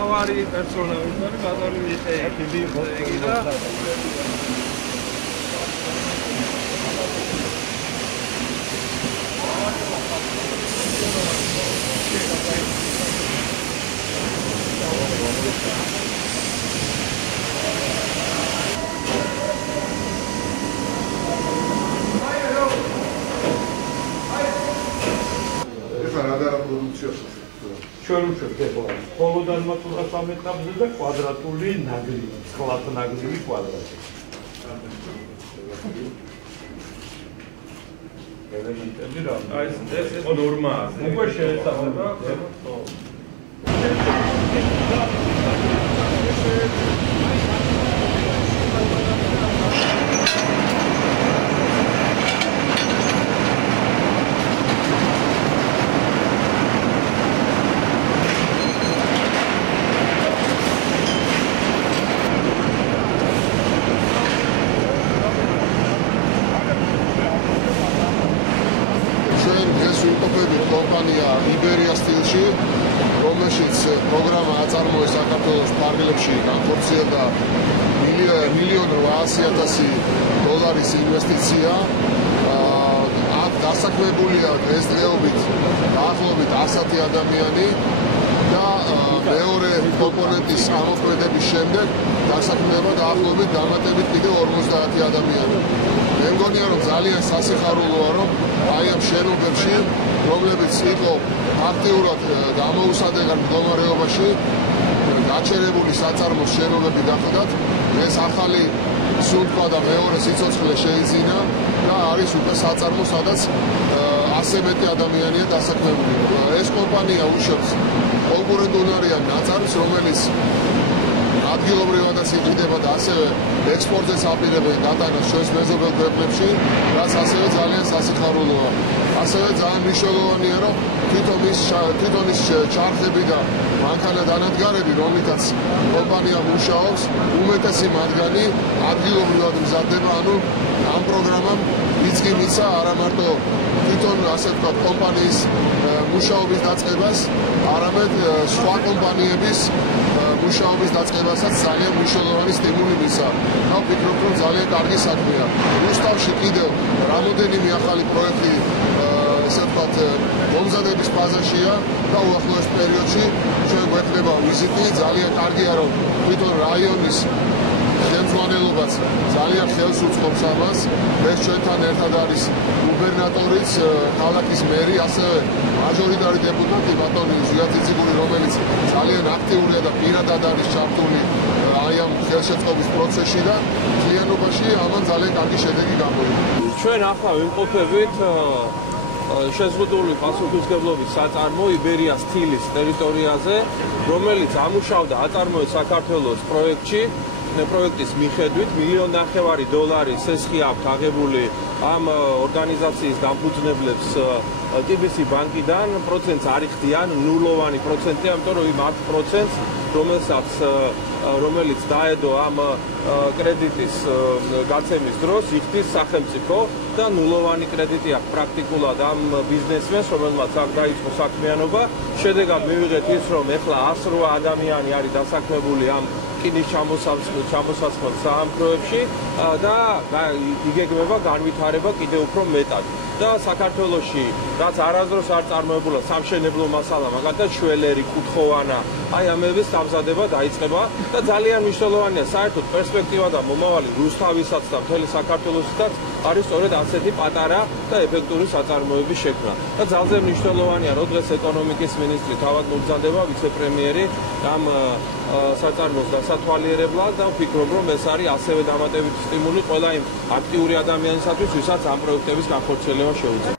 ავარი პერსონალი ბატონი მიხეილი ჩვენ ვშევდებით ხოლოდან მათლა 13 ნაბზი და კვადრატული ნაგრილი, ცხლათ ნაგრილი კვადრატი. ელემენტები რა? აი ეს ნორმაა. უკვე შეესაბამება. კომპანია იბერია სტილში, რომელშიც პროგრამა აწარმოეს საქართველოს ფარგლებში განხორციელდა $1,800,000 ინვესტიცია. აქ დასაქმებულია დღესდღეობით დაახლოებით 100 ადამიანი და მეორე კომპონენტის ამოქმედების შემდეგ დასაქმდება დაახლოებით დამატებით კიდევ 50 ადამიანი. მე მგონია რომ ძალიან სასიხარულოა რომ აი ამ შენობებში რომლებიც იყო აქტიურად გამოუსადეგარ მდგომარეობაში გაჩერებული საწარმოს შენობები გახდათ ეს ახალი სუნთქვა და მეორე სიცოცხლე შეიძინა და არის უკვე საწარმო სადაც ასე მეტი ადამიანია დასაქმებული. ეს კომპანია უშვებს კონკურენტუნარიან ნაწარმს რომელიც ადგილობრივადაც იყიდება და ასევე ექსპორტზეც აპირებენ გატანას ჩვენს მეზობელ ქვეყნებში, რაც ასევე ძალიან სასიხარულოა. ასევე ძალიან მნიშვნელოვანია, რომ თვითონ ის ჩარხები და მანქანა დანადგარები, რომლითაც კომპანია მუშაობს, უმეტესი მათგანი ადგილობრივად მზადდება, ანუ ამ პროგრამამ იწყი მიცა არა მარტო თვითონ ასე ვთქვათ კომპანიის მუშაობის დაწყებას, არამედ სხვა კომპანიების მუშაობის დაწყებასაც ძალიან მნიშვნელოვანი სტიმული მისცა. და ვფიქრობ, რომ ძალიან კარგი საქმეა. რუსთავში კიდევ რამოდენიმე ახალი პროექტი ასე ვთქვათ მომზადების ფაზაშია და უახლოეს პერიოდში ჩვენ გვექნება ვიზიტი. ძალიან კარგია, რომ თვითონ რაიონის ხელმძღვანელობაც ძალიან ხელს უწყობს ამას. ეს ჩვენთან ერთად არის გუბერნატორიც, ქალაქის მერი, ასევე მაჟორიტარი დეპუტატი ბატონი ზვია ციციბური, რომელიც ძალიან აქტიურია და პირადად არის ჩართული აი ამ ხელშეწყობის პროცესში და მთლიანობაში ამან ძალიან კარგი შედეგი გამოიღო. ჩვენ ახლა ვიმყოფებით შეზღუდული პასუხისმგებლობის საწარმო იბერია სტილის ტერიტორიაზე, რომელიც ამუშავდა აწარმოებს საქართველოს პროექტის მიხედვით $1,900,000 სესხი აქვს აღებული ამ ორგანიზაციის დამფუძნებლებს TBC ბანკიდან, პროცენტს არ იხდიან, ნულოვანი პროცენტია, ამიტომ რომ იმ 10%-ს რომელიც დაედო ამ კრედიტის გაცემის დროს იხდის სახელმწიფო და ნულოვანი კრედიტი აქვს პრაქტიკულად ამ ბიზნესმენს, რომელმაც აქ დაიწყო საქმიანობა. შედეგად მივიღეთ ის, რომ ეხლა 108 ადამიანი არის დასაქმებული ამ რკინის ჩამოსასხმელ საამქროებში და იგეგმება განვითარება კიდევ უფრო მეტად. და საქართველოში რაც არასდროს არ წარმოებულა სამშენებლო მასალა, მაგალითად შველერი, კუთხოვანა, აი ამების დამზადება დაიწყება და ძალიან მნიშვნელოვანია საერთოდ პერსპექტივა და მომავალი რუსთავისაც და მთელი საქართველოსითაც არის სწორედ ასეთი პატარა და ეფექტური საწარმოების შექმნა. და ძალზე მნიშვნელოვანია, რომ დღეს ეკონომიკის მინისტრი თავად მობრძანდება ვიცე-პრემიერი ამ საწარმოს დასათვალიერებლად და ვფიქრობ, რომ ეს არის ასევე დამატებითი სტიმული ყველა იმ აქტიური ადამიანისათვის, ვისაც ამ პროექტების განხორციელება შეუძლია.